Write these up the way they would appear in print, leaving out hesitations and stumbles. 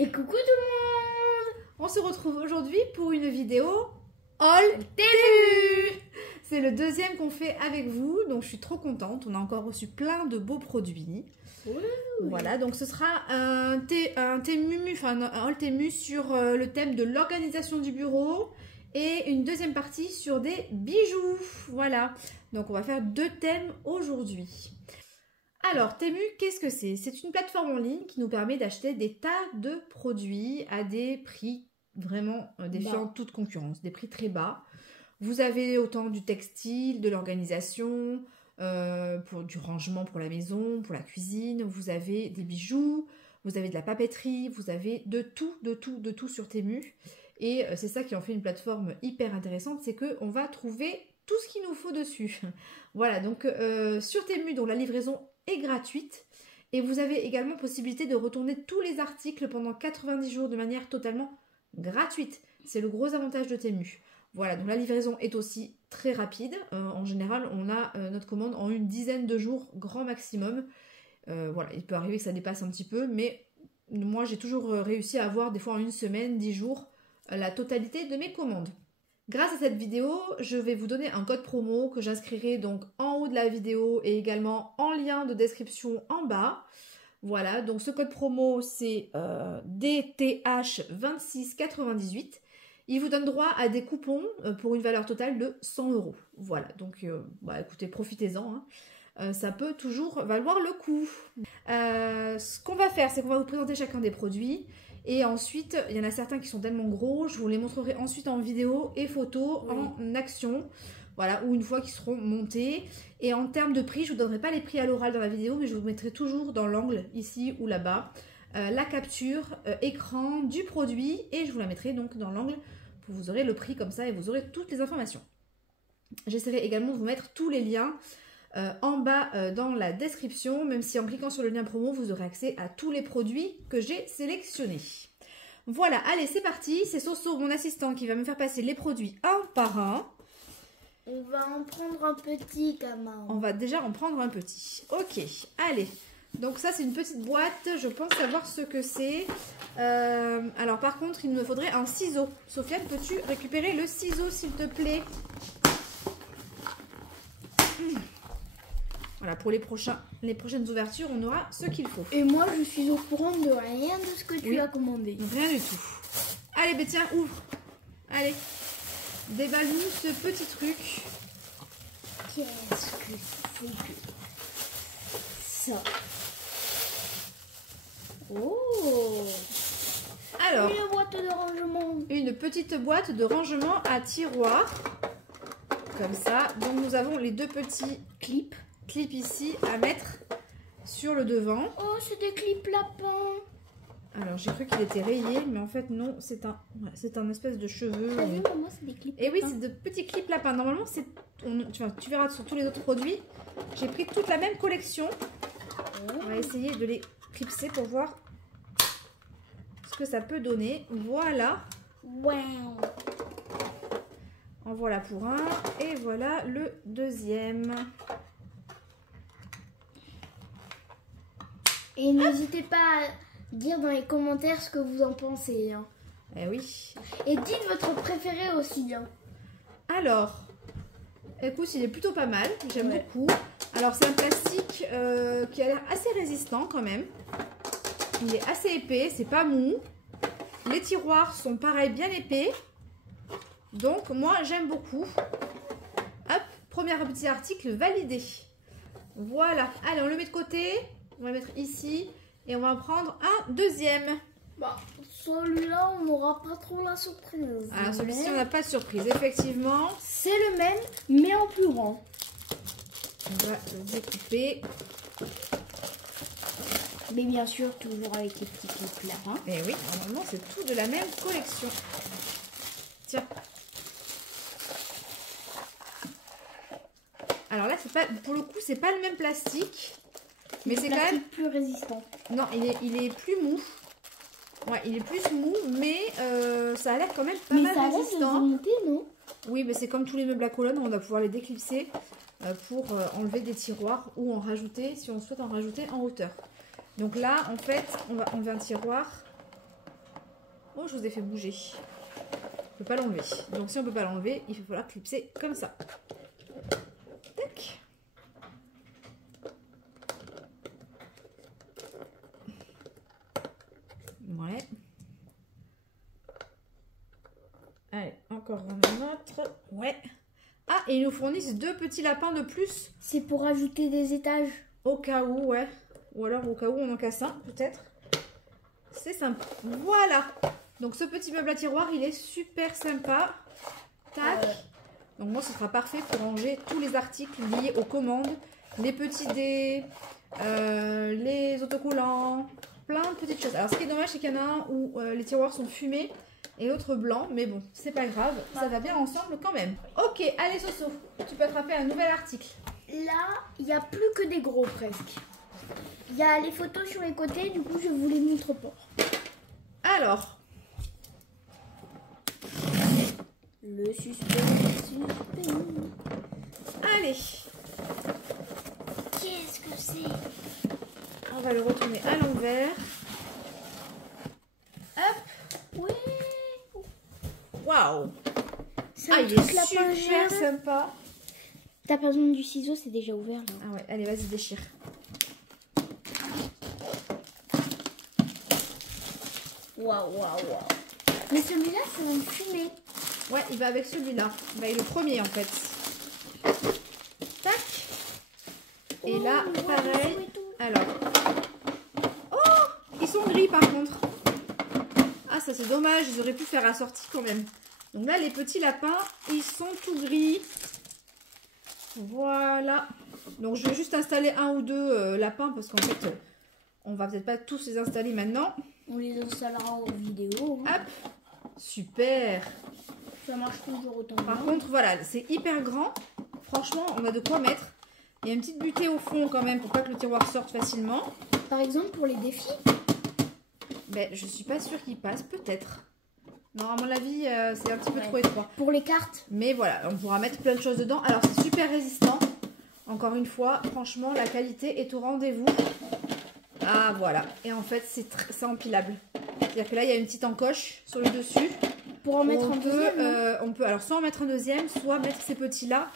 Et coucou tout le monde! On se retrouve aujourd'hui pour une vidéo Haul Temu. C'est le deuxième qu'on fait avec vous, donc je suis trop contente. On a encore reçu plein de beaux produits. Voilà, donc ce sera un Haul Temu sur le thème de l'organisation du bureau et une deuxième partie sur des bijoux. Voilà, donc on va faire deux thèmes aujourd'hui. Alors, Temu, qu'est-ce que c'est? C'est une plateforme en ligne qui nous permet d'acheter des tas de produits à des prix vraiment défiant toute concurrence, des prix très bas. Vous avez autant du textile, de l'organisation, pour du rangement pour la maison, pour la cuisine. Vous avez des bijoux, vous avez de la papeterie, vous avez de tout sur Temu. Et c'est ça qui en fait une plateforme hyper intéressante, c'est qu'on va trouver tout ce qu'il nous faut dessus. Voilà, donc sur Temu, donc la livraison est gratuite. Et vous avez également possibilité de retourner tous les articles pendant 90 jours de manière totalement gratuite. C'est le gros avantage de Temu. Voilà, donc la livraison est aussi très rapide. En général, on a notre commande en une dizaine de jours, grand maximum. Voilà, il peut arriver que ça dépasse un petit peu, mais moi j'ai toujours réussi à avoir des fois en une semaine, 10 jours, la totalité de mes commandes. Grâce à cette vidéo, je vais vous donner un code promo que j'inscrirai donc en haut de la vidéo et également en lien de description en bas. Voilà, donc ce code promo c'est DTH2698. Il vous donne droit à des coupons pour une valeur totale de 100 €. Voilà, donc écoutez, profitez-en. Hein. Ça peut toujours valoir le coup. Ce qu'on va faire, c'est qu'on va vous présenter chacun des produits. Et ensuite, il y en a certains qui sont tellement gros, je vous les montrerai ensuite en vidéo et photo, en action. Voilà, ou une fois qu'ils seront montés. Et en termes de prix, je ne vous donnerai pas les prix à l'oral dans la vidéo, mais je vous mettrai toujours dans l'angle, ici ou là-bas, la capture écran du produit. Et je vous la mettrai donc dans l'angle, vous aurez le prix comme ça et vous aurez toutes les informations. J'essaierai également de vous mettre tous les liens en bas dans la description, même si en cliquant sur le lien promo, vous aurez accès à tous les produits que j'ai sélectionnés. Voilà, allez, c'est parti. C'est Soso, mon assistant, qui va me faire passer les produits un par un. On va en prendre un petit, Kama. On va déjà en prendre un petit. Ok, allez. Donc ça, c'est une petite boîte. Je pense savoir ce que c'est. Alors, par contre, il me faudrait un ciseau. Sofiane, peux-tu récupérer le ciseau, s'il te plaît? Voilà, pour les prochaines ouvertures, on aura ce qu'il faut. Et moi, je suis au courant de rien de ce que tu as commandé. Rien du tout. Allez, ben tiens, ouvre. Allez, déballe-nous ce petit truc. Qu'est-ce que c'est que ça? Oh! Alors, une boîte de rangement. Une petite boîte de rangement à tiroir. Comme ça. Donc, nous avons les deux petits clips ici à mettre sur le devant. Oh, c'est des clips lapins. Alors j'ai cru qu'il était rayé, mais en fait non, c'est un espèce de cheveux. T'as vu, maman, c'est des clips Et oui, c'est de petits clips lapins. Normalement, tu verras sur tous les autres produits. J'ai pris toute la même collection. On va essayer de les clipser pour voir ce que ça peut donner. Voilà. Wow. En voilà pour un. Et voilà le deuxième. Et n'hésitez pas à dire dans les commentaires ce que vous en pensez. Hein. Eh oui. Et dites votre préféré aussi. Hein. Alors, écoute, il est plutôt pas mal. J'aime beaucoup. Alors, c'est un plastique qui a l'air assez résistant quand même. Il est assez épais, c'est pas mou. Les tiroirs sont pareil, bien épais. Donc, moi, j'aime beaucoup. Hop, premier petit article validé. Voilà. Allez, on le met de côté. On va le mettre ici. Et on va en prendre un deuxième. Bah, celui-là, on n'aura pas trop la surprise. Ah, celui-ci, on n'a pas de surprise. Effectivement. C'est le même, mais en plus grand. On va le découper. Mais bien sûr, toujours avec les petits clips là. Hein. Et oui, normalement, c'est tout de la même collection. Tiens. Alors là, c'est pas, pour le coup, c'est pas le même plastique. Mais c'est quand même plus résistant. Non, il est plus mou. Ouais, il est plus mou, mais ça a l'air quand même pas mal résistant. Non? Oui, mais c'est comme tous les meubles à colonne, on va pouvoir les déclipser pour enlever des tiroirs ou en rajouter, si on souhaite en rajouter en hauteur. Donc là, en fait, on va enlever un tiroir. Oh, je vous ai fait bouger. On peut pas l'enlever. Donc si on peut pas l'enlever, il va falloir clipser comme ça. Tac. Ouais. Allez, encore un autre. Ouais. Ah, et ils nous fournissent 2 petits lapins de plus. C'est pour ajouter des étages. Au cas où, ouais. Ou alors au cas où on en casse un, peut-être. C'est sympa. Voilà. Donc ce petit meuble à tiroir, il est super sympa. Tac. Donc moi, ce sera parfait pour ranger tous les articles liés aux commandes. Les petits dés, les autocollants, plein de petites choses. Alors ce qui est dommage, c'est qu'il y en a un où les tiroirs sont fumés et l'autre blanc. Mais bon, c'est pas grave. Ça va bien ensemble quand même. Ok, allez Soso, tu peux attraper un nouvel article. Là, il n'y a plus que des gros presque. Il y a les photos sur les côtés, du coup je vous les montre pas. Alors, le suspense. allez, Qu'est-ce que c'est? on va le retourner à l'envers. Hop, Ouais. waouh. C'est Ah, un il est truc lapin super géant. sympa. T'as pas besoin du ciseau, c'est déjà ouvert là. Ah ouais, allez, vas-y, déchire. Waouh, waouh, waouh. Mais celui-là, c'est une fumée. Ouais, il va avec celui-là. Il va avec le premier en fait. Tac. Et Oh, là, on voit pareil. les sous et tout. Alors. Oh, ils sont gris par contre. Ah, ça c'est dommage. Ils auraient pu faire assorti quand même. Donc là, les petits lapins, ils sont tout gris. Voilà. Donc je vais juste installer un ou deux lapins parce qu'en fait, on va peut-être pas tous les installer maintenant. On les installera en vidéo. Hein. Hop. Super. Ça marche toujours autant. Par contre, voilà, c'est hyper grand. Franchement, on a de quoi mettre. Il y a une petite butée au fond quand même pour pas que le tiroir sorte facilement. Par exemple, pour les défis. Ben, je suis pas sûre qu'il passe, peut-être. Non, à mon avis, c'est un petit peu trop étroit. Pour les cartes. Mais voilà, on pourra mettre plein de choses dedans. Alors, c'est super résistant. Encore une fois, franchement, la qualité est au rendez-vous. Ah, voilà. Et en fait, c'est empilable. C'est-à-dire que là, il y a une petite encoche sur le dessus. Pour en mettre un deuxième. On peut alors soit en mettre un deuxième, soit mettre ces petits-là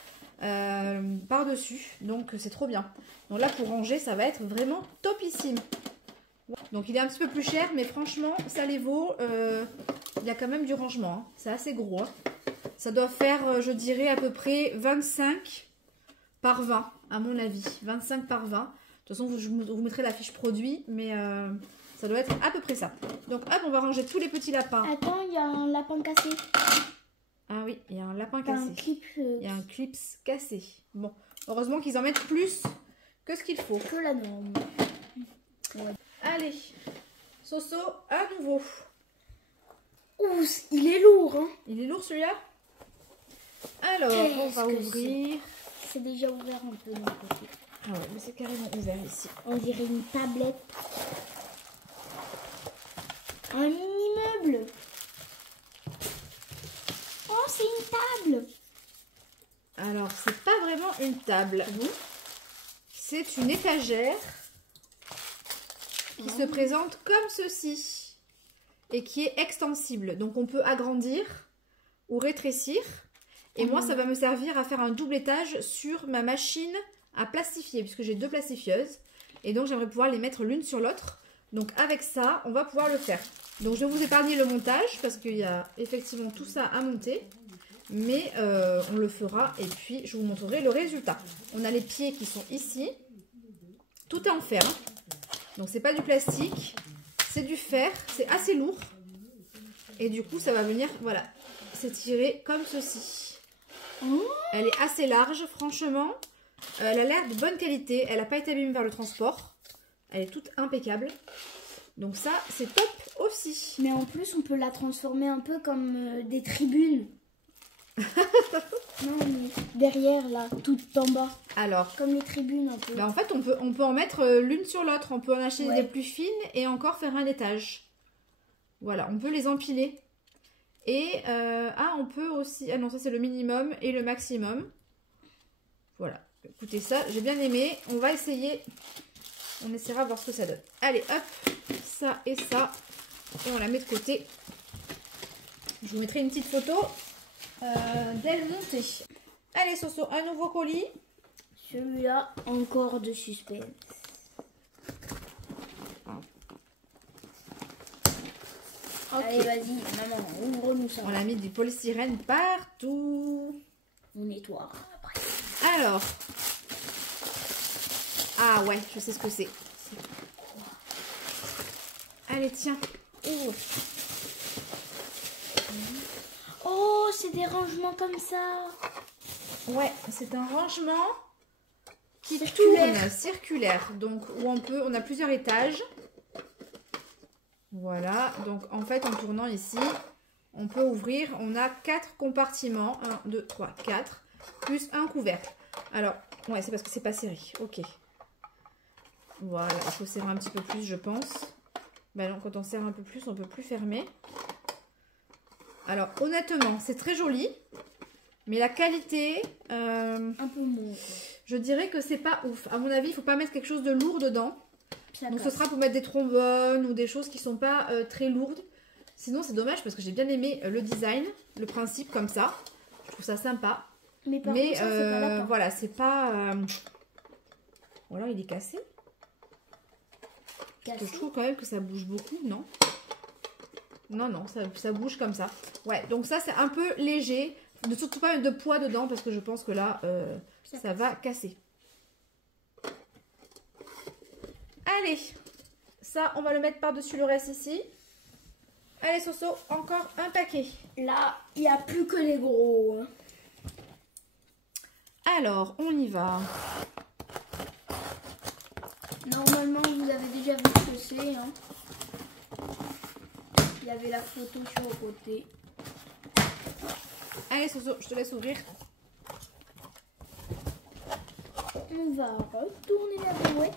par-dessus. Donc, c'est trop bien. Donc là, pour ranger, ça va être vraiment topissime. Donc, il est un petit peu plus cher, mais franchement, ça les vaut. Il y a quand même du rangement. Hein. C'est assez gros. Hein. Ça doit faire, je dirais, à peu près 25 par 20, à mon avis. 25 par 20. De toute façon, je vous mettrai la fiche produit, mais ça doit être à peu près ça. Donc, hop, on va ranger tous les petits lapins. Attends, il y a un lapin cassé. Ah oui, il y a un lapin cassé. Un clip, Il y a un clips cassé. Bon, heureusement qu'ils en mettent plus que ce qu'il faut. que la norme. Ouais. Allez, Soso, à nouveau. Ouh, il est lourd, hein. Il est lourd celui-là. Alors, on va ouvrir. C'est déjà ouvert un peu de mon côté. Ah ouais, mais c'est carrément ouvert ici. On dirait une tablette. Un immeuble. Oh, c'est une table. Alors, c'est pas vraiment une table. C'est une étagère qui se présente comme ceci et qui est extensible. Donc, on peut agrandir ou rétrécir. Et moi, ça va me servir à faire un double étage sur ma machine à plastifier, puisque j'ai 2 plastifieuses. Et donc, j'aimerais pouvoir les mettre l'une sur l'autre. Donc, avec ça, on va pouvoir le faire. Donc, je vais vous épargner le montage, parce qu'il y a effectivement tout ça à monter. Mais on le fera, et puis je vous montrerai le résultat. On a les pieds qui sont ici. Tout est en fer. Hein. Donc, c'est pas du plastique, c'est du fer. C'est assez lourd. Et du coup, ça va venir, voilà, s'étirer comme ceci. Elle est assez large, franchement. Elle a l'air de bonne qualité. Elle n'a pas été abîmée par le transport. Elle est toute impeccable. Donc ça, c'est top aussi. Mais en plus, on peut la transformer un peu comme des tribunes. Non, mais derrière, là, tout en bas. Alors, comme les tribunes un peu. Bah en fait, on peut en mettre l'une sur l'autre. On peut en acheter des plus fines et encore faire un étage. Voilà, on peut les empiler. Et, on peut aussi... Ah non, ça c'est le minimum et le maximum. Voilà. Écoutez ça, j'ai bien aimé. On va essayer. On essaiera de voir ce que ça donne. Allez, hop. Ça et ça. Et on la met de côté. Je vous mettrai une petite photo d'elle montée. Allez Soso, un nouveau colis. Celui-là, encore de suspense. Okay. Allez, vas-y, maman, ouvre-nous ça. On a mis du polystyrène partout. On nettoie après. Alors. Ah ouais, je sais ce que c'est. Allez, tiens, ouvre. Oh, c'est des rangements comme ça. Ouais, c'est un rangement qui circulaire. Tourne, circulaire. Donc, où on a plusieurs étages. Voilà, donc en fait, en tournant ici, on peut ouvrir. On a 4 compartiments. 1, 2, 3, 4. Plus un couvercle. Alors, ouais, c'est parce que c'est pas serré. Ok. Voilà, il faut serrer un petit peu plus, je pense. Ben non, quand on serre un peu plus, on peut plus fermer. Alors, honnêtement, c'est très joli. Mais la qualité... un peu moins. Je dirais que c'est pas ouf. À mon avis, il faut pas mettre quelque chose de lourd dedans. Donc passe. ce sera pour mettre des trombones ou des choses qui sont pas très lourdes. Sinon, c'est dommage parce que j'ai bien aimé le design, le principe comme ça. Je trouve ça sympa. Mais par contre, ça, c'est pas lapin. Voilà, c'est pas... Voilà, il est cassé. Parce que je trouve quand même que ça bouge beaucoup, non? Non, non, ça bouge comme ça. Ouais, donc ça, c'est un peu léger. Ne surtout pas mettre de poids dedans parce que je pense que là, ça va casser. Allez, ça, on va le mettre par-dessus le reste ici. Allez, Soso, encore un paquet. Là, il n'y a plus que les gros. Hein. Alors, on y va. Normalement, vous avez déjà vu ce que c'est. Hein. Il y avait la photo sur le côté. Allez, Soso, je te laisse ouvrir. On va retourner la brouette.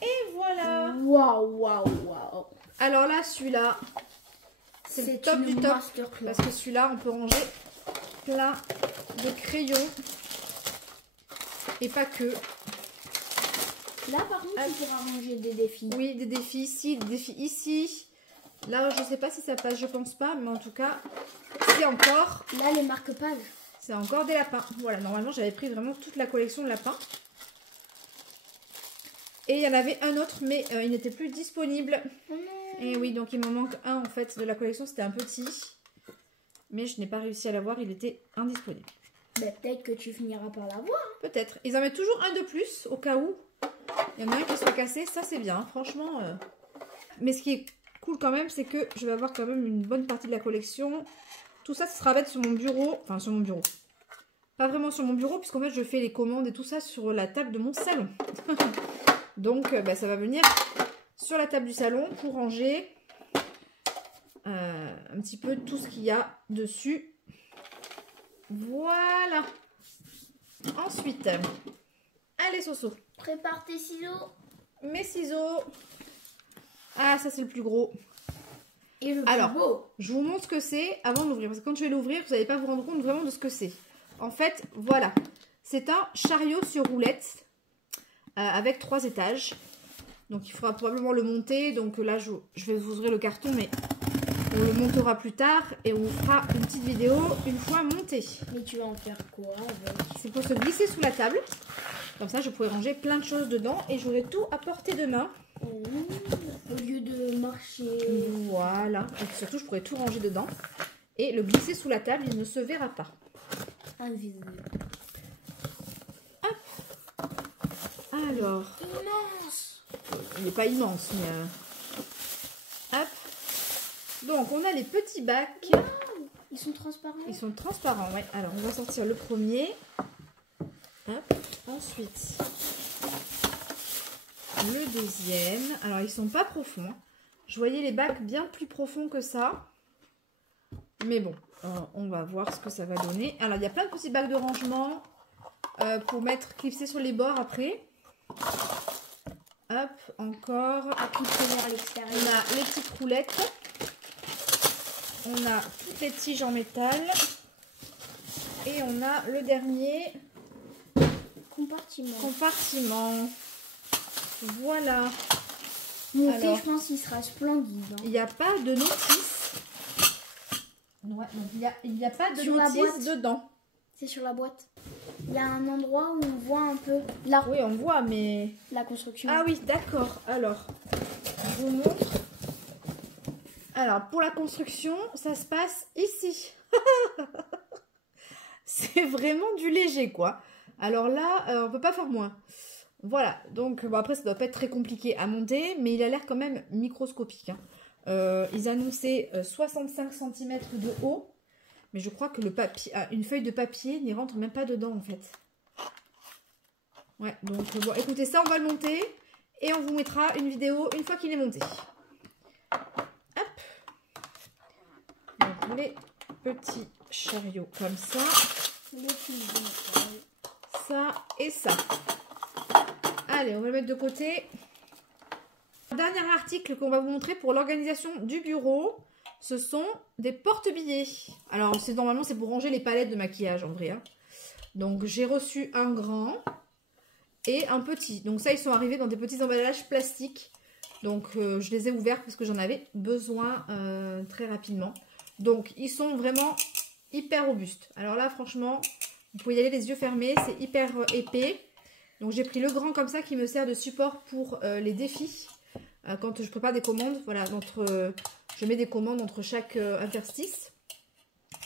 Et voilà. Waouh, waouh, waouh. Alors là, celui-là, c'est le top du top. Parce que celui-là, on peut ranger plein de crayons. Et pas que. Là, par contre, tu pourras ranger des défis. Oui, des défis ici, des défis ici. Là, je sais pas si ça passe, je pense pas. Mais en tout cas, c'est encore... Là, les marque-pages. C'est encore des lapins. Voilà, normalement, j'avais pris vraiment toute la collection de lapins. Et il y en avait un autre, mais il n'était plus disponible. Et oui, donc il m'en manque un, en fait, de la collection. C'était un petit. Mais je n'ai pas réussi à l'avoir. Il était indisponible. Ben, peut-être que tu finiras par l'avoir. Peut-être. Ils en mettent toujours un de plus, au cas où. Il y en a un qui soit cassé. Ça, c'est bien, franchement. Mais ce qui est cool quand même, c'est que je vais avoir quand même une bonne partie de la collection. Tout ça, ce sera à mettre sur mon bureau. Enfin, sur mon bureau. Pas vraiment sur mon bureau, puisqu'en fait, je fais les commandes et tout ça sur la table de mon salon. Donc, bah, ça va venir sur la table du salon pour ranger un petit peu tout ce qu'il y a dessus. Voilà. Ensuite, allez, Soso. Prépare tes ciseaux. Mes ciseaux. Ah, ça, c'est le plus gros. Et le plus beau. Je vous montre ce que c'est avant d'ouvrir. Parce que quand je vais l'ouvrir, vous n'allez pas vous rendre compte vraiment de ce que c'est. En fait, voilà. C'est un chariot sur roulette avec 3 étages. Donc, il faudra probablement le monter. Donc là, je vais vous ouvrir le carton, mais on le montera plus tard. Et on vous fera une petite vidéo une fois monté. Mais tu vas en faire quoi avec? C'est pour se glisser sous la table. Comme ça, je pourrais ranger plein de choses dedans. Et j'aurai tout à portée de main. Au lieu de marcher. Voilà. Et surtout, je pourrais tout ranger dedans. Et le glisser sous la table, il ne se verra pas. Invisible. Hop. Alors. Immense. Il n'est pas immense, mais... Hop. Donc, on a les petits bacs. Wow. Ils sont transparents. Ils sont transparents, ouais. Alors, on va sortir le premier. Hop. Ensuite, le deuxième. Alors, ils sont pas profonds. Je voyais les bacs bien plus profonds que ça. Mais bon, on va voir ce que ça va donner. Alors, il y a plein de petits bacs de rangement pour mettre, clipser sur les bords après. Hop, encore. À clipser vers l'extérieur. On a les petites roulettes. On a toutes les tiges en métal. Et on a le dernier compartiment. Voilà. Monté, je pense qu'il sera splendide. Hein. Il n'y a pas de notice. Ouais, donc il y a pas de Sur la boîte. notice dedans. C'est sur la boîte. Il y a un endroit où on voit un peu là. Oui, on voit, mais... La construction. Ah oui, d'accord. Alors, je vous montre. Alors, pour la construction, ça se passe ici. C'est vraiment du léger, quoi. Alors là, on peut pas faire moins. Voilà, donc bon, après, ça doit pas être très compliqué à monter, mais il a l'air quand même microscopique. Hein. Ils annonçaient 65 cm de haut, mais je crois que le papier, une feuille de papier n'y rentre même pas dedans, en fait. Ouais, donc bon, écoutez, ça, on va le monter, et on vous mettra une vidéo une fois qu'il est monté. Hop. Donc, les petits chariots comme ça. Ça et ça. Allez, on va le mettre de côté. Dernier article qu'on va vous montrer pour l'organisation du bureau, ce sont des porte-billets. Alors, normalement, c'est pour ranger les palettes de maquillage, en vrai. Hein. Donc, j'ai reçu un grand et un petit. Donc, ça, ils sont arrivés dans des petits emballages plastiques. Donc, je les ai ouverts parce que j'en avais besoin très rapidement. Donc, ils sont vraiment hyper robustes. Alors là, franchement, vous pouvez y aller les yeux fermés. C'est hyper épais. Donc, j'ai pris le grand comme ça qui me sert de support pour les défis. Quand je prépare des commandes, voilà, je mets des commandes entre chaque interstice.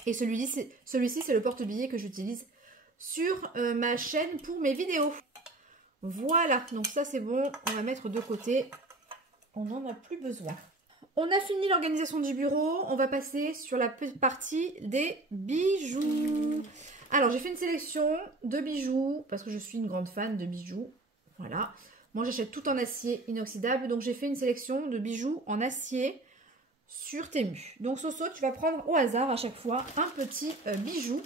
Et celui-ci, c'est le porte-billets que j'utilise sur ma chaîne pour mes vidéos. Voilà, donc ça c'est bon, on va mettre de côté. On n'en a plus besoin. On a fini l'organisation du bureau, on va passer sur la petite partie des bijoux. Alors, j'ai fait une sélection de bijoux, parce que je suis une grande fan de bijoux. Voilà. Moi, j'achète tout en acier inoxydable, donc j'ai fait une sélection de bijoux en acier sur Temu. Donc, Soso, tu vas prendre au hasard à chaque fois un petit bijou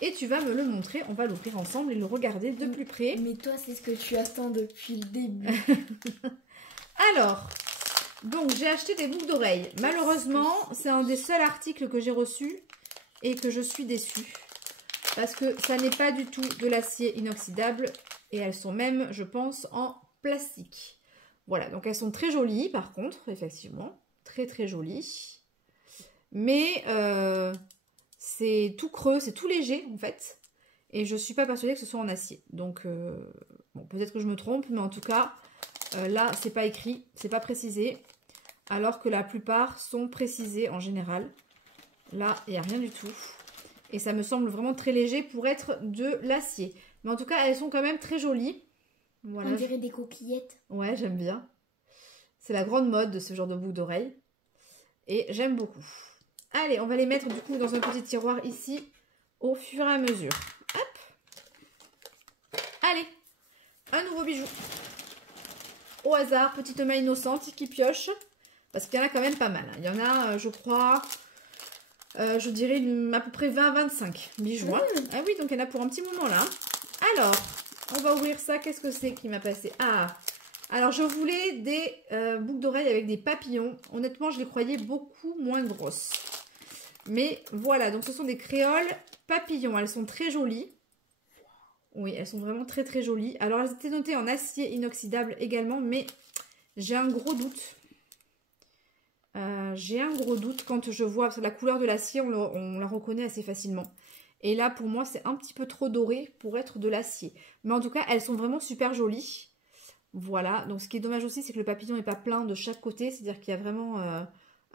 et tu vas me le montrer. On va l'ouvrir ensemble et le regarder de plus près. Mais toi, c'est ce que tu attends depuis le début. Alors, donc j'ai acheté des boucles d'oreilles. Malheureusement, c'est un des seuls articles que j'ai reçu et que je suis déçue. Parce que ça n'est pas du tout de l'acier inoxydable. Et elles sont même, je pense, en plastique. Voilà, donc elles sont très jolies par contre, effectivement. Très très jolies. Mais c'est tout creux, c'est tout léger en fait. Et je ne suis pas persuadée que ce soit en acier. Donc, bon, peut-être que je me trompe, mais en tout cas, là, c'est pas écrit, c'est pas précisé. Alors que la plupart sont précisés en général. Là, il n'y a rien du tout. Et ça me semble vraiment très léger pour être de l'acier. Mais en tout cas, elles sont quand même très jolies. Voilà. On dirait des coquillettes. Ouais, j'aime bien. C'est la grande mode de ce genre de boucles d'oreilles. Et j'aime beaucoup. Allez, on va les mettre du coup dans un petit tiroir ici, au fur et à mesure. Hop. Allez, un nouveau bijou. Au hasard, petite main innocente qui pioche. Parce qu'il y en a quand même pas mal. Il y en a, je crois... je dirais à peu près 20-25 bijoux. Hein. Ah oui, donc il y en a pour un petit moment là. Alors, on va ouvrir ça. Qu'est-ce que c'est qui m'a passé? Ah, alors je voulais des boucles d'oreilles avec des papillons. Honnêtement, je les croyais beaucoup moins grosses. Mais voilà, donc ce sont des créoles papillons. Elles sont très jolies. Oui, elles sont vraiment très très jolies. Alors, elles étaient notées en acier inoxydable également, mais j'ai un gros doute. Quand je vois, parce que la couleur de l'acier, on la reconnaît assez facilement. Et là, pour moi, c'est un petit peu trop doré pour être de l'acier. Mais en tout cas, elles sont vraiment super jolies. Voilà, donc ce qui est dommage aussi, c'est que le papillon n'est pas plein de chaque côté. C'est-à-dire qu'il y a vraiment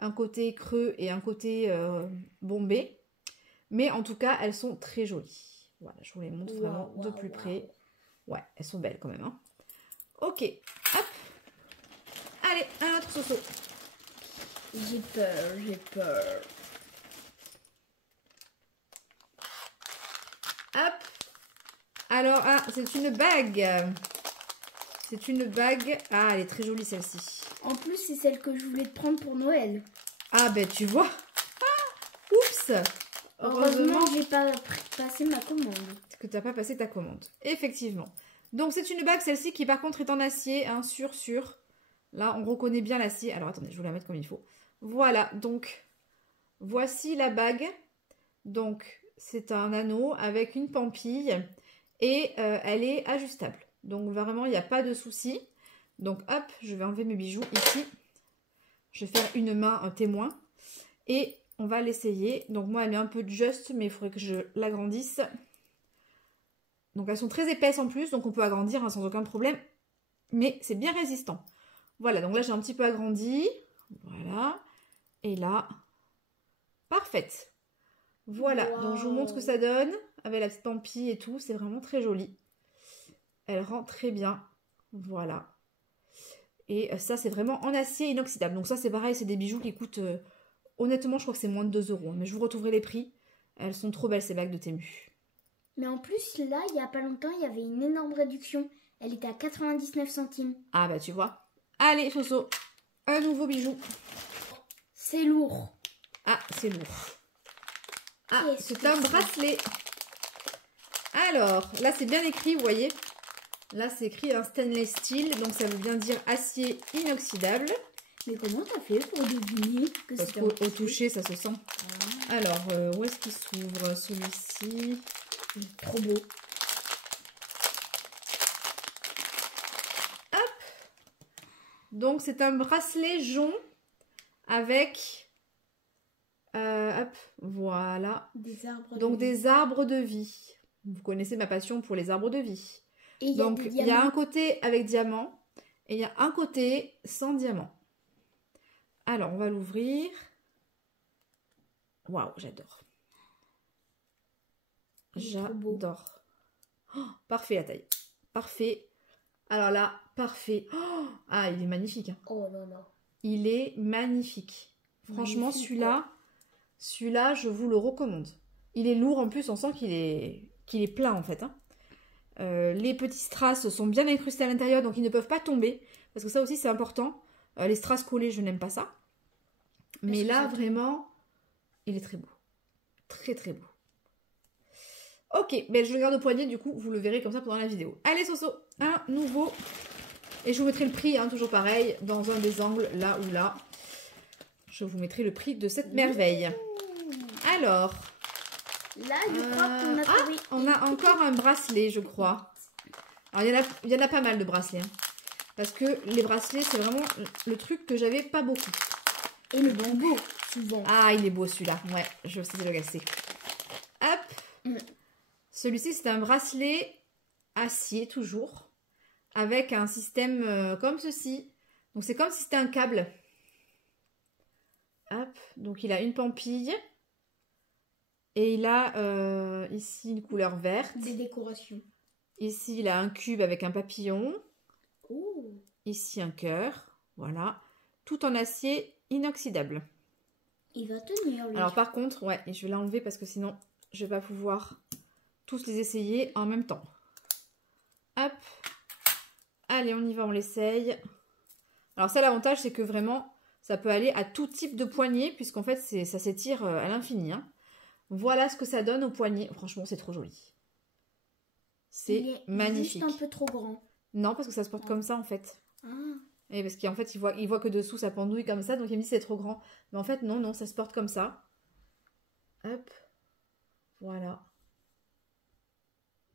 un côté creux et un côté bombé. Mais en tout cas, elles sont très jolies. Voilà, je vous les montre vraiment de plus près. Ouais, elles sont belles quand même. Hein. Ok, hop. Allez, un autre Soso. J'ai peur, j'ai peur. Hop. Alors, ah, c'est une bague. C'est une bague. Ah, elle est très jolie celle-ci. En plus, c'est celle que je voulais te prendre pour Noël. Ah, ben tu vois. Ah, oups. Heureusement que j'ai pas passé ma commande. Que tu n'as pas passé ta commande. Effectivement. Donc, c'est une bague, celle-ci, qui par contre est en acier, hein, sûr. Là, on reconnaît bien l'acier. Alors, attendez, je vais la mettre comme il faut. Voilà, donc, voici la bague. Donc, c'est un anneau avec une pampille et elle est ajustable. Donc, vraiment, il n'y a pas de souci. Donc, hop, je vais enlever mes bijoux ici. Je vais faire une main témoin. Et on va l'essayer. Donc moi, elle est un peu juste, mais il faudrait que je l'agrandisse. Donc elles sont très épaisses en plus, donc on peut agrandir hein, sans aucun problème. Mais c'est bien résistant. Voilà, donc là j'ai un petit peu agrandi. Voilà. Et là, parfaite. Voilà, Wow. donc je vous montre ce que ça donne. Avec la petite pampille et tout, c'est vraiment très joli. Elle rend très bien. Voilà. Et ça, c'est vraiment en acier inoxydable. Donc ça, c'est pareil, c'est des bijoux qui coûtent... honnêtement, je crois que c'est moins de 2 €. Mais je vous retrouverai les prix. Elles sont trop belles, ces bagues de Temu. Mais en plus, là, il y a pas longtemps, il y avait une énorme réduction. Elle était à 99 centimes. Ah bah, tu vois. Allez, Soso, un nouveau bijou. C'est lourd. Ah, c'est lourd. Ah, Qu'est-ce c'est que un c'est? bracelet. Alors, là, c'est bien écrit, vous voyez. Là, c'est écrit un stainless steel. Donc, ça veut bien dire acier inoxydable. Mais comment t'as fait pour deviner que Parce c'était qu'au toucher, ça se sent. Ah, Alors, où est-ce qu'il s'ouvre celui-ci? trop beau. Donc, c'est un bracelet jonc avec... hop, voilà. Des arbres. Donc, des arbres de vie. Vous connaissez ma passion pour les arbres de vie. Et Donc, il y a un côté avec diamant et il y a un côté sans diamant. Alors, on va l'ouvrir. Waouh, j'adore. J'adore. Oh, parfait la taille. Parfait. Alors là, parfait. Oh, ah, il est magnifique. Hein. Oh là là. Il est magnifique. Franchement, celui-là, je vous le recommande. Il est lourd en plus, on sent qu'il est plein en fait. Hein. Les petits strass sont bien incrustés à l'intérieur, donc ils ne peuvent pas tomber. Parce que ça aussi, c'est important. Les strass collés, je n'aime pas ça. Mais là, vraiment, il est très beau. Très, très beau. Ok, ben je le garde au poignet, du coup, vous le verrez comme ça pendant la vidéo. Allez, Soso, un nouveau. Et je vous mettrai le prix, hein, toujours pareil, dans un des angles, là ou là. Je vous mettrai le prix de cette merveille. Alors... Là, je crois qu'on a trouvé... on a encore un bracelet, je crois. Alors, il y en a pas mal de bracelets. Hein. Parce que les bracelets, c'est vraiment le truc que j'avais pas beaucoup. Et le bambou, souvent. Ah, il est beau celui-là. Ouais, je sais le gasser. Hop. Celui-ci, c'est un bracelet acier, toujours. Avec un système comme ceci. Donc, c'est comme si c'était un câble. Hop. Donc, il a une pampille. Et il a ici une couleur verte. Des décorations. Ici, il a un cube avec un papillon. Oh. Ici, un cœur. Voilà. Tout en acier inoxydable. Il va tenir, lui. Alors, par contre, ouais, et je vais l'enlever parce que sinon, je vais pas pouvoir tous les essayer en même temps. Hop. Allez, on y va, on l'essaye. Alors, ça, l'avantage, c'est que vraiment, ça peut aller à tout type de poignet, puisqu'en fait, ça s'étire à l'infini, hein. Voilà ce que ça donne au poignet. Franchement, c'est trop joli. C'est magnifique. Juste un peu trop grand. Non, parce que ça se porte comme ça, en fait. Ah. Et parce qu'en fait, il voit que dessous, ça pendouille comme ça. Donc, il me dit c'est trop grand. Mais en fait, non, ça se porte comme ça. Hop. Voilà.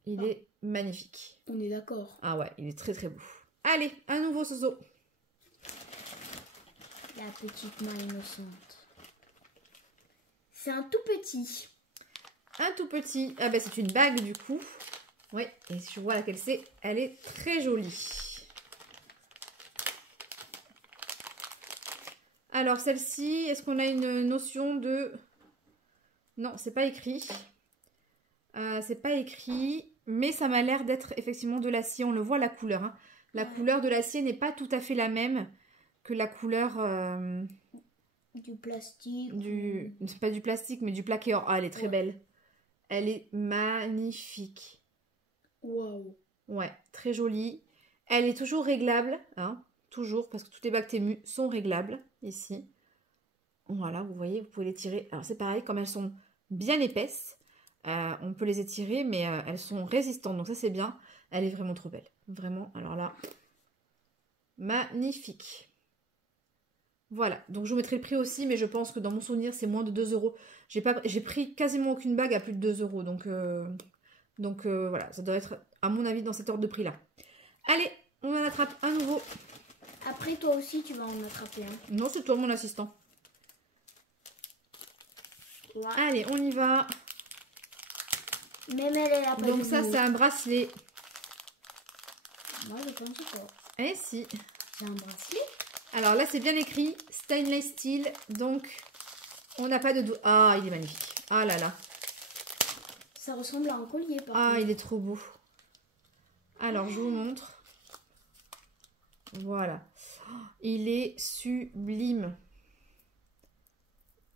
Il est magnifique. On est d'accord. Ah ouais, il est très, très beau. Allez, un nouveau Soso. La petite main innocente. C'est un tout petit. Un tout petit. Ah ben, c'est une bague, du coup. Ouais, et si je vois laquelle c'est, elle est très jolie. Alors, celle-ci, est-ce qu'on a une notion de... Non, c'est pas écrit. C'est pas écrit, mais ça m'a l'air d'être effectivement de l'acier. On le voit, la couleur. Hein. La couleur de l'acier n'est pas tout à fait la même que la couleur... Du plastique. C'est pas du plastique, mais du plaqué or. Ah, elle est très belle. Elle est magnifique. Waouh. Ouais, très jolie. Elle est toujours réglable, hein. Toujours, parce que toutes les bagues Temu sont réglables, ici. Voilà, vous voyez, vous pouvez les tirer. Alors, c'est pareil, comme elles sont bien épaisses, on peut les étirer, mais elles sont résistantes. Donc, ça, c'est bien. Elle est vraiment trop belle. Vraiment, alors là, magnifique. Voilà, donc je vous mettrai le prix aussi, mais je pense que dans mon souvenir, c'est moins de 2 €. J'ai pris quasiment aucune bague à plus de 2 €. Donc voilà, ça doit être, à mon avis, dans cet ordre de prix-là. Allez, on en attrape un nouveau. Après, toi aussi, tu vas en attraper un. Non, c'est toi, mon assistant. Ouais. Allez, on y va. Même elle est là. Donc ça, c'est un bracelet. Moi, je pense pas. Eh si. C'est un bracelet. Alors là, c'est bien écrit stainless steel. Donc, on n'a pas de doute. Ah, il est magnifique. Ah là là. Ça ressemble à un collier, par Ah, contre. il est trop beau. Alors, je vous montre. Voilà. Il est sublime.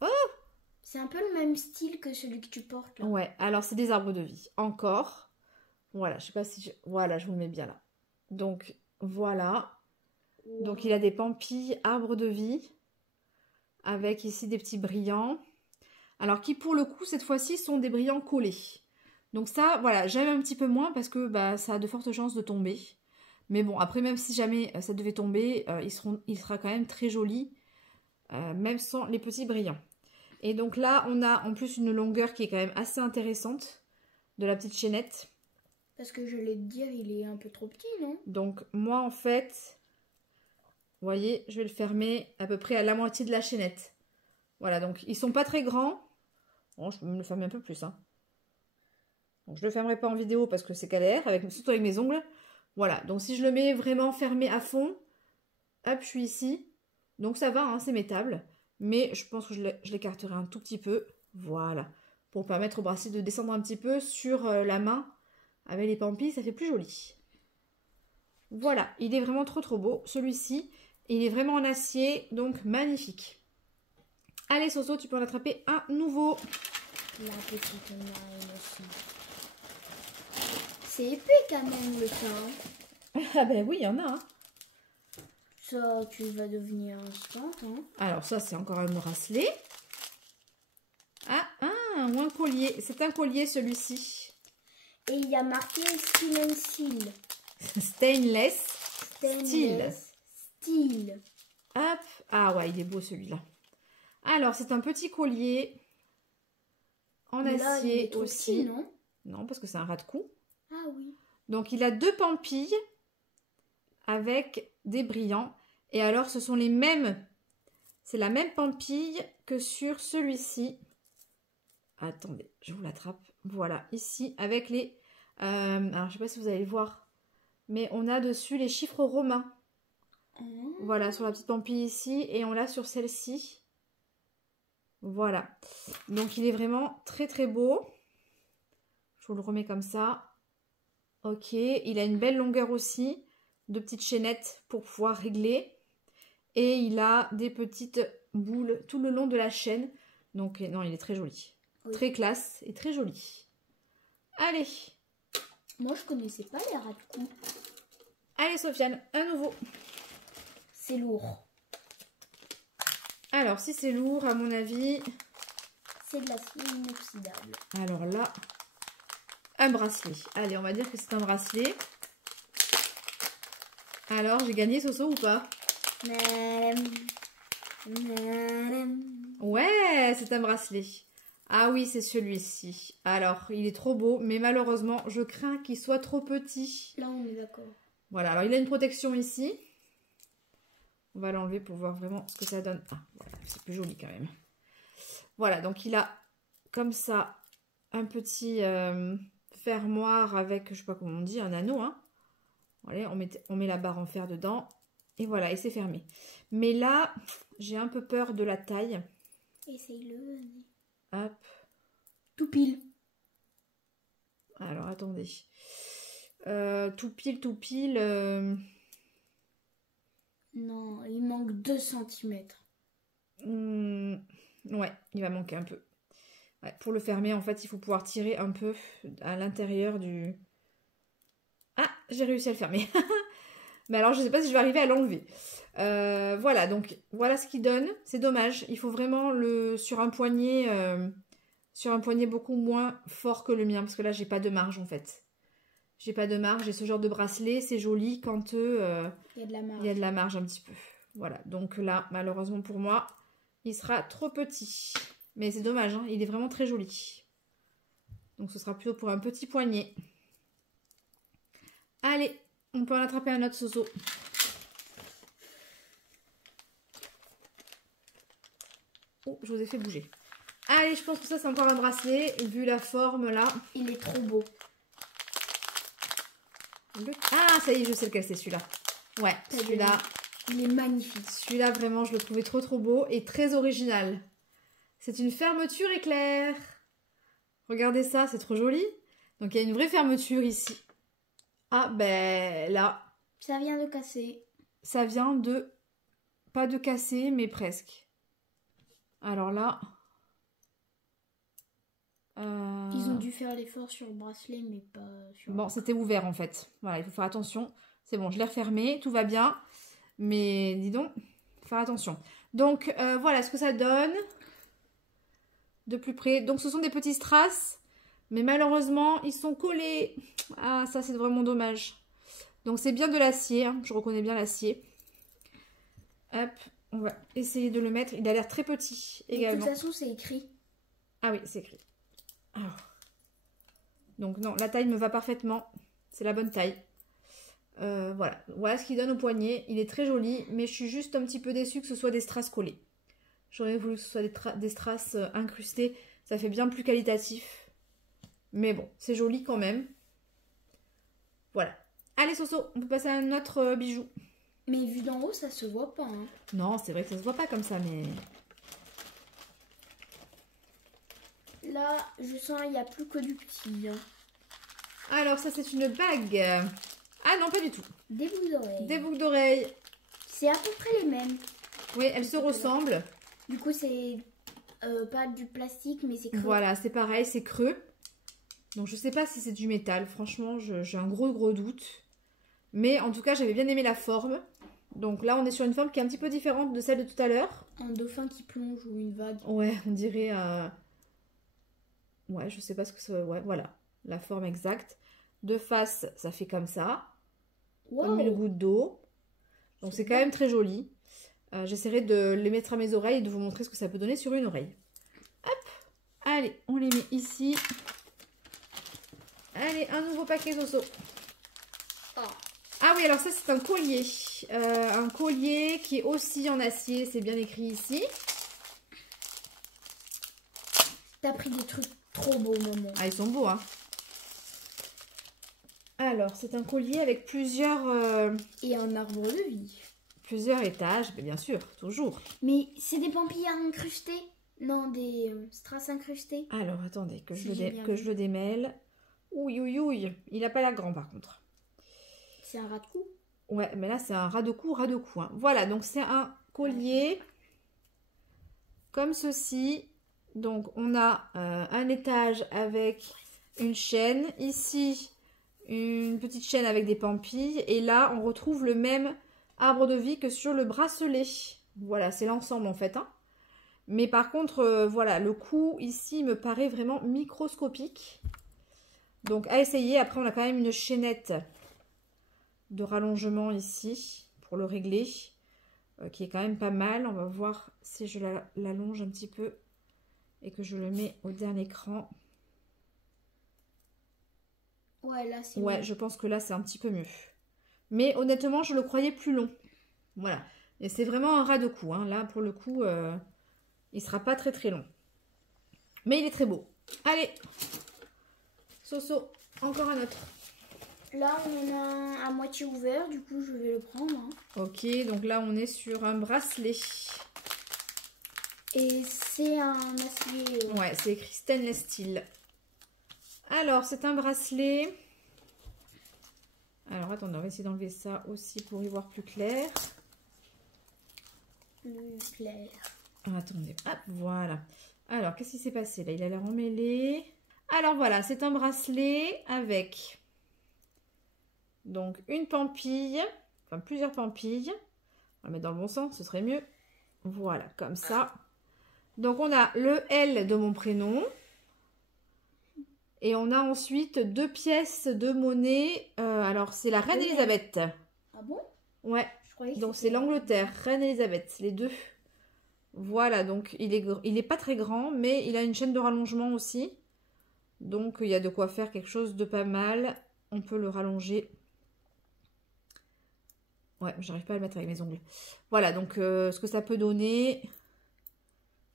Oh! C'est un peu le même style que celui que tu portes, là. Ouais, alors c'est des arbres de vie. Encore. Voilà, je sais pas si... Voilà, je vous le mets bien là. Donc, voilà. Wow. Donc, il a des pampilles arbres de vie. Avec ici des petits brillants. Alors, qui pour le coup, cette fois-ci, sont des brillants collés. Donc ça, voilà, j'aime un petit peu moins parce que bah, ça a de fortes chances de tomber. Mais bon, après, même si jamais ça devait tomber, il sera quand même très joli. Même sans les petits brillants. Et donc là, on a en plus une longueur qui est quand même assez intéressante de la petite chaînette. Parce que je vais te dire, il est un peu trop petit, non? Donc moi, en fait, vous voyez, je vais le fermer à peu près à la moitié de la chaînette. Voilà, donc ils sont pas très grands. Bon, je peux me le fermer un peu plus. Hein. Donc je ne le fermerai pas en vidéo parce que c'est galère, surtout avec mes ongles. Voilà, donc si je le mets vraiment fermé à fond, hop, je suis ici. Donc ça va, hein, c'est mettable. Mais je pense que je l'écarterai un tout petit peu. Voilà. Pour permettre au bracelet de descendre un petit peu sur la main. Avec les pampilles, ça fait plus joli. Voilà. Il est vraiment trop beau. Celui-ci, il est vraiment en acier. Donc magnifique. Allez Soso, tu peux en attraper un nouveau. La petite maille aussi. C'est épais quand même le teint. Ah ben oui, il y en a. Hein. Ça, tu vas devenir instant. Hein. Alors ça, c'est encore un bracelet. Ah, ou un collier. C'est un collier celui-ci. Et il y a marqué Steel and Steel. Stainless Steel. Steel. Hop. Ah ouais, il est beau celui-là. Alors, c'est un petit collier en acier il est aussi. Petit, non, non, parce que c'est un ras de cou. Ah oui. Donc, il a 2 pampilles avec des brillants. Et alors, ce sont les mêmes. C'est la même pampille que sur celui-ci. Attendez, je vous l'attrape. Voilà, ici, avec les... alors, je ne sais pas si vous allez voir. Mais on a dessus les chiffres romains. Voilà, sur la petite pampille ici. Et on l'a sur celle-ci. Voilà. Donc, il est vraiment très beau. Je vous le remets comme ça. Ok. Il a une belle longueur aussi. 2 petites chaînettes pour pouvoir régler. Et il a des petites boules tout le long de la chaîne. Donc, non, il est très joli. Oui. Très classe et très joli. Allez. Moi, je connaissais pas les ras de cou. Allez, Sofiane, un nouveau. C'est lourd. Alors, si c'est lourd, à mon avis... C'est de l'acier inoxydable. Alors là, un bracelet. Allez, on va dire que c'est un bracelet. Alors, j'ai gagné, Soso, ou pas? Ouais, c'est un bracelet. Ah oui, c'est celui-ci. Alors, il est trop beau, mais malheureusement, je crains qu'il soit trop petit. Là, on est d'accord. Voilà, alors il a une protection ici. On va l'enlever pour voir vraiment ce que ça donne. Ah, voilà, c'est plus joli quand même. Voilà, donc il a comme ça un petit fermoir avec, je sais pas comment on dit, un anneau. Hein. Voilà, on met la barre en fer dedans. Et voilà, et c'est fermé. Mais là, j'ai un peu peur de la taille. Essaye-le. Hop. Tout pile. Alors, attendez. Tout pile. Non, il manque 2 cm. Ouais, il va manquer un peu. Ouais, pour le fermer, en fait, il faut pouvoir tirer un peu à l'intérieur du... Ah, j'ai réussi à le fermer. Mais alors, je ne sais pas si je vais arriver à l'enlever. Voilà, donc voilà ce qu'il donne. C'est dommage. Il faut vraiment sur un poignet beaucoup moins fort que le mien. Parce que là, j'ai pas de marge, en fait. J'ai pas de marge. J'ai ce genre de bracelet. C'est joli quand il y a de la marge un petit peu. Voilà, donc là, malheureusement pour moi, il sera trop petit. Mais c'est dommage, hein, il est vraiment très joli. Donc ce sera plutôt pour un petit poignet. Allez, on peut en attraper un autre, Soso. Oh, je vous ai fait bouger. Allez, je pense que ça, c'est encore un bracelet, vu la forme, là. Il est trop beau. Ah, ça y est, je sais lequel c'est, celui-là. Ouais, celui-là. Il est magnifique. Celui-là, vraiment, je le trouvais trop, trop beau et très original. C'est une fermeture éclair. Regardez ça, c'est trop joli. Donc, il y a une vraie fermeture ici. Ah, ben, là. Ça vient de casser. Ça vient de... Pas de casser, mais presque. Alors là... Ils ont dû faire l'effort sur le bracelet, mais pas sur... Bon, c'était ouvert, en fait. Voilà, il faut faire attention. C'est bon, je l'ai refermé, tout va bien. Mais, dis donc, faire attention. Donc, voilà ce que ça donne. De plus près. Donc, ce sont des petits strass. Mais malheureusement, ils sont collés. Ah, ça, c'est vraiment dommage. Donc, c'est bien de l'acier. Hein. Je reconnais bien l'acier. Hop, on va essayer de le mettre. Il a l'air très petit également. De toute façon, c'est écrit. Ah oui, c'est écrit. Alors. Donc, non, la taille me va parfaitement. C'est la bonne taille. Voilà. Voilà ce qu'il donne au poignet. Il est très joli, mais je suis juste un petit peu déçue que ce soit des strass collés. J'aurais voulu que ce soit des strass incrustés. Ça fait bien plus qualitatif. Mais bon, c'est joli quand même. Voilà. Allez, Soso, on peut passer à un autre bijou. Mais vu d'en haut, ça se voit pas. Hein. Non, c'est vrai que ça se voit pas comme ça, mais... Là, je sens qu'il n'y a plus que du petit. Hein. Alors, ça, c'est une bague. Ah non, pas du tout. Des boucles d'oreilles. Des boucles d'oreilles. C'est à peu près les mêmes. Oui, elles se ressemblent. Du coup, c'est pas du plastique, mais c'est creux. Voilà, c'est pareil, c'est creux. Donc, je sais pas si c'est du métal. Franchement, j'ai un gros doute. Mais en tout cas, j'avais bien aimé la forme. Donc là, on est sur une forme qui est un petit peu différente de celle de tout à l'heure. Un dauphin qui plonge ou une vague. Ouais, on dirait... Ouais, je sais pas ce que c'est. Ouais, voilà. La forme exacte. De face, ça fait comme ça. Wow. Comme une goutte d'eau. Donc c'est quand même très joli. J'essaierai de les mettre à mes oreilles et de vous montrer ce que ça peut donner sur une oreille. Hop. Allez, on les met ici. Allez, un nouveau paquet Soso. Oh. Ah oui, alors ça c'est un collier. Un collier qui est aussi en acier. C'est bien écrit ici. T'as pris des trucs trop beaux, maman. Ah, ils sont beaux, hein. Alors, c'est un collier avec plusieurs... Et un arbre de vie. Plusieurs étages, mais bien sûr, toujours. Mais c'est des pampilles incrustés? Non, des strass incrustés. Alors, attendez, que je le démêle. Ouille. Il n'a pas l'air grand, par contre. C'est un ras de cou? Ouais, mais là, c'est un ras de cou. Hein. Voilà, donc c'est un collier comme ceci. Donc, on a un étage avec une chaîne. Ici, une petite chaîne avec des pampilles. Et là, on retrouve le même arbre de vie que sur le bracelet. Voilà, c'est l'ensemble en fait. Hein. Mais par contre, voilà, le cou ici me paraît vraiment microscopique. Donc, à essayer. Après, on a quand même une chaînette de rallongement ici pour le régler. Qui est quand même pas mal. On va voir si je l'allonge un petit peu. Et que je le mets au dernier cran. Ouais, là, c'est mieux. Je pense que là, c'est un petit peu mieux. Mais honnêtement, je le croyais plus long. Voilà. Et c'est vraiment un ras de cou. Hein. Là, pour le coup, il sera pas très long. Mais il est très beau. Allez. Soso, encore un autre. Là, on a un à moitié ouvert. Du coup, je vais le prendre. Hein. Ok, donc là, on est sur un bracelet. Et c'est un acier... Ouais, c'est écrit stainless steel. Alors, c'est un bracelet. Alors, attendez, on va essayer d'enlever ça aussi pour y voir plus clair. Plus clair. Attendez, hop, voilà. Alors, qu'est-ce qui s'est passé là? Il a l'air emmêlé. Alors, voilà, c'est un bracelet avec... Donc, une pampille. Enfin, plusieurs pampilles. On va mettre dans le bon sens, ce serait mieux. Voilà, comme ça. Donc, on a le L de mon prénom. Et on a ensuite 2 pièces de monnaie. Alors, c'est la Reine Elisabeth. Ah bon? Ouais. Donc, c'est l'Angleterre. Reine Elisabeth, les deux. Voilà, donc il est pas très grand, mais il a une chaîne de rallongement aussi. Donc, il y a de quoi faire quelque chose de pas mal. On peut le rallonger. Ouais, j'arrive pas à le mettre avec mes ongles. Voilà, donc ce que ça peut donner...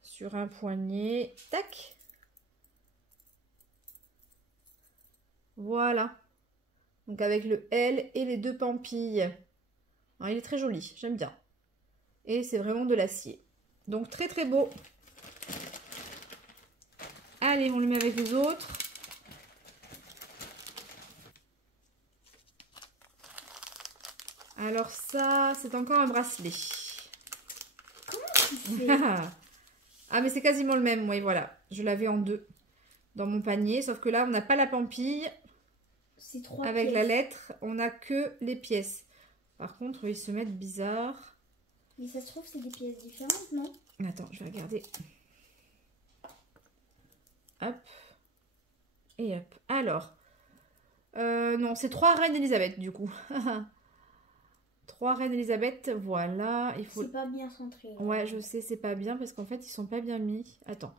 sur un poignet. Tac. Voilà. Donc avec le L et les 2 pampilles. Alors, il est très joli, j'aime bien. Et c'est vraiment de l'acier. Donc très très beau. Allez, on le met avec les autres. Alors ça, c'est encore un bracelet. Comment tu fais? Ah, mais c'est quasiment le même, oui, voilà. Je l'avais en 2 dans mon panier, sauf que là, on n'a pas la pampille. C'est 3 Avec pièces. la lettre, on n'a que les pièces. Par contre, ils se mettent bizarre. Mais ça se trouve, c'est des pièces différentes, non? Attends, je vais regarder. Hop. Et hop. Alors. Non, c'est 3 reines Elisabeth, du coup. 3 reines Elisabeth, voilà. Il faut... C'est pas bien centré. Là. Ouais, je sais, c'est pas bien parce qu'en fait, ils sont pas bien mis. Attends.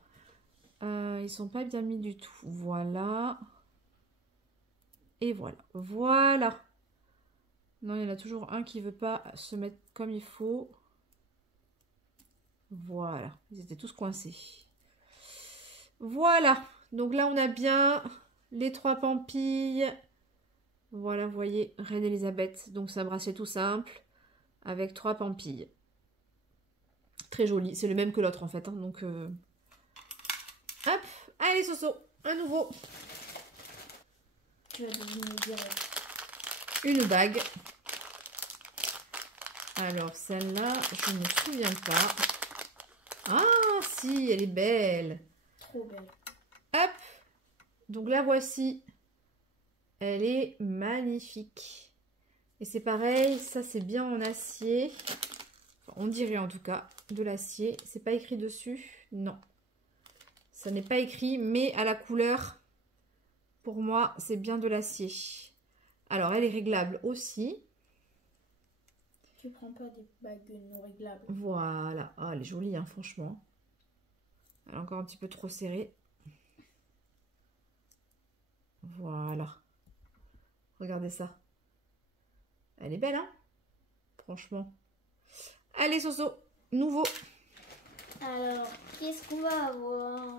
Ils sont pas bien mis du tout. Voilà. Et voilà. Voilà. Non, il y en a toujours un qui veut pas se mettre comme il faut. Voilà. Ils étaient tous coincés. Voilà. Donc là, on a bien les 3 pampilles. Voilà, vous voyez, Reine Elisabeth. Donc c'est un bracelet tout simple avec 3 pampilles. Très joli. C'est le même que l'autre en fait. Hein, donc, hop. Allez, Soso. Un nouveau. Tu vas deviner direct. Une bague. Alors, celle-là, je ne me souviens pas. Ah, si, elle est belle. Trop belle. Hop. Donc, la voici. Elle est magnifique. Et c'est pareil, ça, c'est bien en acier. Enfin, on dirait en tout cas de l'acier. C'est pas écrit dessus. Non. Ça n'est pas écrit, mais à la couleur, pour moi, c'est bien de l'acier. Alors, elle est réglable aussi. Tu prends pas des bagues non réglables. Voilà. Ah, elle est jolie, hein, franchement. Elle est encore un petit peu trop serrée. Voilà. Regardez ça. Elle est belle, hein? Franchement. Allez, Soso. Nouveau. Alors, qu'est-ce qu'on va avoir?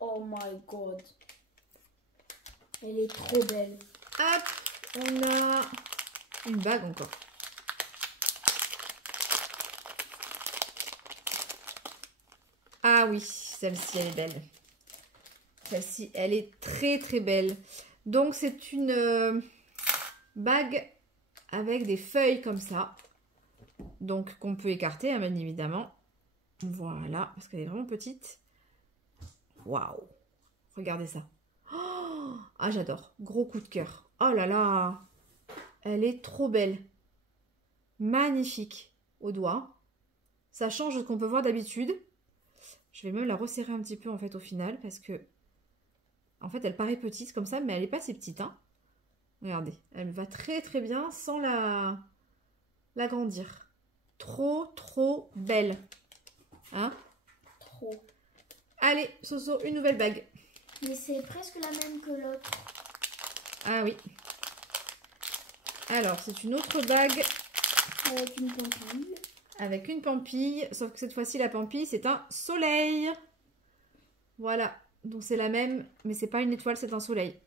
Oh my god. Elle est trop belle. Hop. On a une bague encore. Ah oui, celle-ci, elle est belle. Celle-ci, elle est très très belle. Donc, c'est une bague avec des feuilles comme ça. Donc, qu'on peut écarter, hein, bien évidemment. Voilà, parce qu'elle est vraiment petite. Waouh! Regardez ça. Oh, ah, j'adore. Gros coup de cœur. Oh là là! Elle est trop belle. Magnifique au doigt. Ça change de ce qu'on peut voir d'habitude. Je vais même la resserrer un petit peu en fait au final parce que en fait elle paraît petite comme ça mais elle n'est pas si petite. Hein. Regardez, elle va très très bien sans l'agrandir. Trop trop belle. Hein? Trop. Allez, Soso, une nouvelle bague. Mais c'est presque la même que l'autre. Ah oui. Alors, c'est une autre bague. Avec une pampille. Avec une pampille, sauf que cette fois-ci, la pampille, c'est un soleil. Voilà. Donc, c'est la même, mais c'est pas une étoile, c'est un soleil.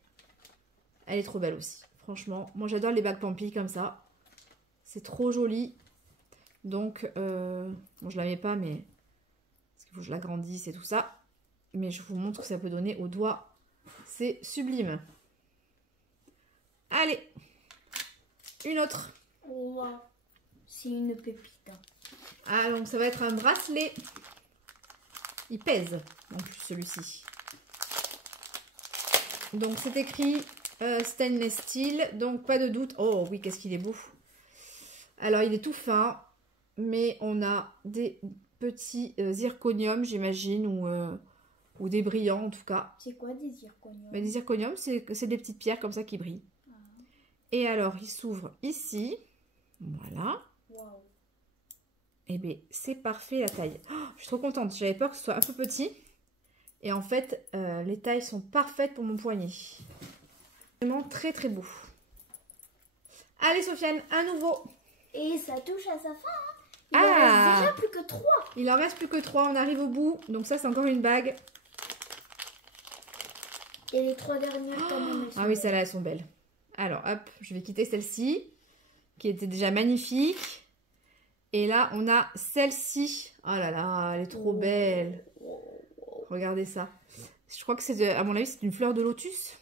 Elle est trop belle aussi. Franchement, moi, j'adore les bagues pampilles comme ça. C'est trop joli. Donc, bon, je la mets pas, mais parce qu'il faut que je l'agrandisse et tout ça. Mais je vous montre ce que ça peut donner au doigt. C'est sublime. Allez. Une autre. Wow. C'est une pépite. Hein. Ah, donc ça va être un bracelet. Il pèse, en plus, celui-ci. Donc, c'est écrit stainless steel. Donc, pas de doute. Oh, oui, qu'est-ce qu'il est beau. Alors, il est tout fin. Mais on a des petits zirconium, j'imagine, ou des brillants, en tout cas. C'est quoi des zirconium? Mais des zirconium, c'est des petites pierres comme ça qui brillent. Ah. Et alors, il s'ouvre ici. Voilà. Wow. Et bien, c'est parfait la taille. Oh, je suis trop contente. J'avais peur que ce soit un peu petit. Et en fait, les tailles sont parfaites pour mon poignet. Vraiment très très beau. Allez, Sofiane, un nouveau. Et ça touche à sa fin. Hein. Ah, plus que 3. Il en reste plus que 3, on arrive au bout. Donc ça, c'est encore une bague. Et les 3 dernières, quand même. Ah oui, celles-là, elles sont belles. Alors, hop, je vais quitter celle-ci, qui était déjà magnifique. Et là, on a celle-ci. Oh là là, elle est trop belle. Regardez ça. Je crois que c'est, à mon avis, c'est une fleur de lotus.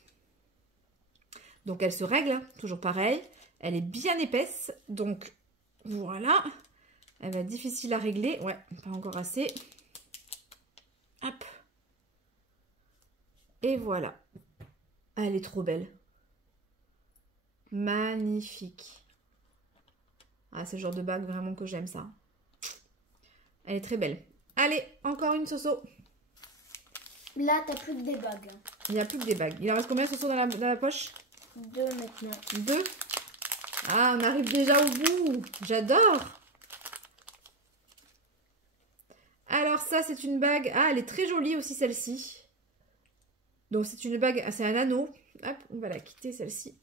Donc, elle se règle, hein, toujours pareil. Elle est bien épaisse. Donc, voilà. Elle va être difficile à régler. Ouais, pas encore assez. Hop. Et voilà. Elle est trop belle. Magnifique. Ah, c'est le genre de bague vraiment que j'aime ça. Elle est très belle. Allez, encore une Soso. Là, t'as plus que des bagues. Il n'y a plus que des bagues. Il en reste combien Soso dans la poche? 2 maintenant. 2. Ah, on arrive déjà au bout. J'adore. Alors ça, c'est une bague. Ah, elle est très jolie aussi celle-ci. Donc c'est une bague, c'est un anneau. Hop, on va la quitter celle-ci.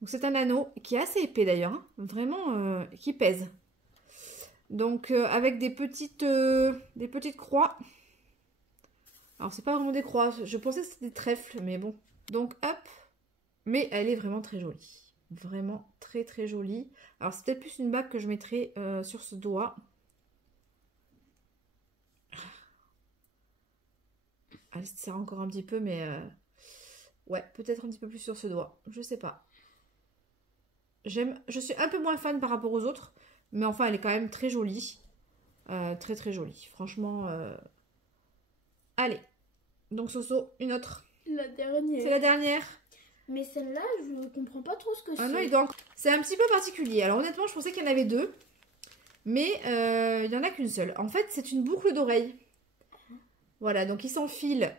Donc c'est un anneau qui est assez épais d'ailleurs, hein, vraiment qui pèse. Donc avec des petites croix. Alors c'est pas vraiment des croix, je pensais que c'était des trèfles, mais bon. Donc hop, mais elle est vraiment très jolie. Vraiment très très jolie. Alors c'est peut-être plus une bague que je mettrai sur ce doigt. Elle se serre encore un petit peu, mais ouais, peut-être un petit peu plus sur ce doigt. Je sais pas. Je suis un peu moins fan par rapport aux autres, mais enfin, elle est quand même très jolie. Très très jolie. Franchement, allez. Donc, Soso, une autre. La dernière. C'est la dernière. Mais celle-là, je ne comprends pas trop ce que c'est. Ah non, donc, c'est un petit peu particulier. Alors, honnêtement, je pensais qu'il y en avait 2. Mais il n'y en a qu'une seule. En fait, c'est une boucle d'oreille. Voilà, donc il s'enfile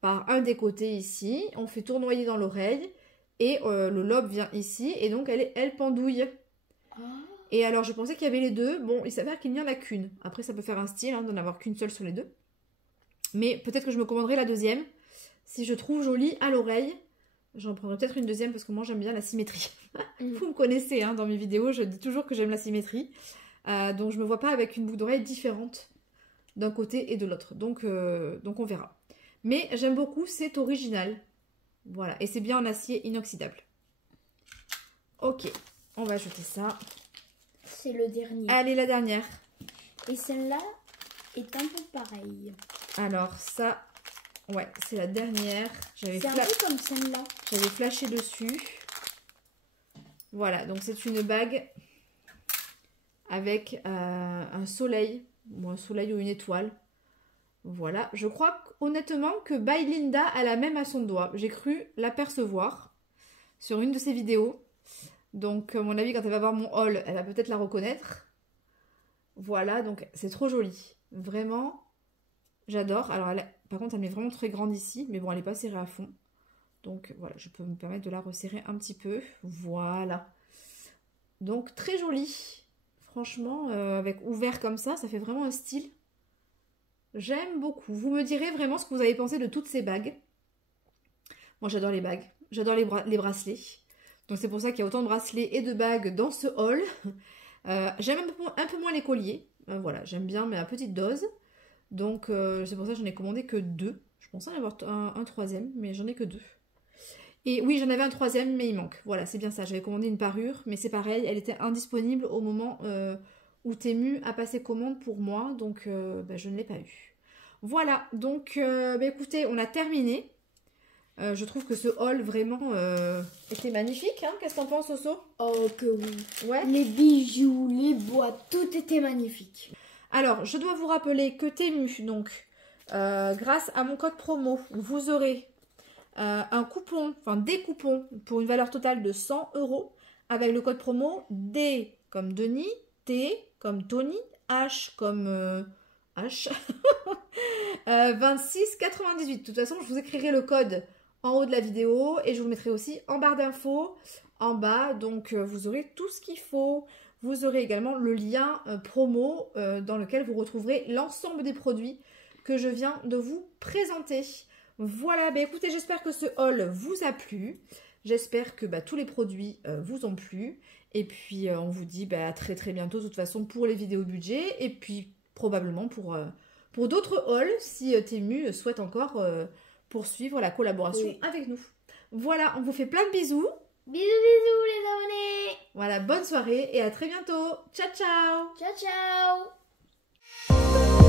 par un des côtés ici. On fait tournoyer dans l'oreille. Et le lobe vient ici. Et donc, elle pendouille. Et alors, je pensais qu'il y avait les 2. Bon, il s'avère qu'il n'y en a qu'une. Après, ça peut faire un style hein, d'en avoir qu'une seule sur les 2. Mais peut-être que je me commanderai la deuxième. Si je trouve jolie à l'oreille, j'en prendrai peut-être une deuxième parce que moi, j'aime bien la symétrie. Vous me connaissez hein, dans mes vidéos. Je dis toujours que j'aime la symétrie. Donc, je ne me vois pas avec une boucle d'oreille différente d'un côté et de l'autre. Donc, on verra. Mais j'aime beaucoup, c'est original. Voilà, et c'est bien en acier inoxydable. Ok, on va jeter ça. C'est le dernier. Allez, la dernière. Et celle-là est un peu pareille. Alors ça, ouais, c'est la dernière. C'est un peu comme celle-là. J'avais flashé dessus. Voilà, donc c'est une bague avec un soleil. Ou un soleil ou une étoile. Voilà, je crois honnêtement que By Linda a la même à son doigt. J'ai cru l'apercevoir sur une de ses vidéos. Donc, à mon avis, quand elle va voir mon haul, elle va peut-être la reconnaître. Voilà, donc c'est trop joli. Vraiment, j'adore. Alors, par contre, elle est vraiment très grande ici. Mais bon, elle n'est pas serrée à fond. Donc, voilà, je peux me permettre de la resserrer un petit peu. Voilà. Donc, très jolie. Franchement, avec ouvert comme ça fait vraiment un style. J'aime beaucoup. Vous me direz vraiment ce que vous avez pensé de toutes ces bagues. Moi, j'adore les bagues. J'adore les bracelets. Donc, c'est pour ça qu'il y a autant de bracelets et de bagues dans ce haul. J'aime un peu moins les colliers. Voilà, j'aime bien, mais à petite dose. Donc, c'est pour ça que j'en ai commandé que 2. Je pensais en avoir un troisième, mais j'en ai que 2. Et oui, j'en avais un troisième, mais il manque. Voilà, c'est bien ça. J'avais commandé une parure, mais c'est pareil. Elle était indisponible au moment où Temu a passé commande pour moi, donc je ne l'ai pas eu. Voilà, donc écoutez, on a terminé. Je trouve que ce haul vraiment était magnifique. Hein. Qu'est-ce que t'en penses, Soso? Oh que oui. Ouais. Les bijoux, les boîtes, tout était magnifique. Alors, je dois vous rappeler que Temu, donc, grâce à mon code promo, vous aurez un coupon, enfin des coupons pour une valeur totale de 100 € avec le code promo D comme Denis, T comme Tony, H comme H, 26,98. De toute façon, je vous écrirai le code en haut de la vidéo et je vous mettrai aussi en barre d'infos en bas. Donc, vous aurez tout ce qu'il faut. Vous aurez également le lien promo dans lequel vous retrouverez l'ensemble des produits que je viens de vous présenter. Voilà, écoutez, j'espère que ce haul vous a plu. J'espère que tous les produits vous ont plu. Et puis, on vous dit à très très bientôt, de toute façon, pour les vidéos budget. Et puis, probablement pour d'autres hauls, si Temu souhaite encore poursuivre la collaboration avec nous. Voilà, on vous fait plein de bisous. Bisous, bisous les abonnés. Voilà, bonne soirée et à très bientôt. Ciao, ciao. Ciao, ciao.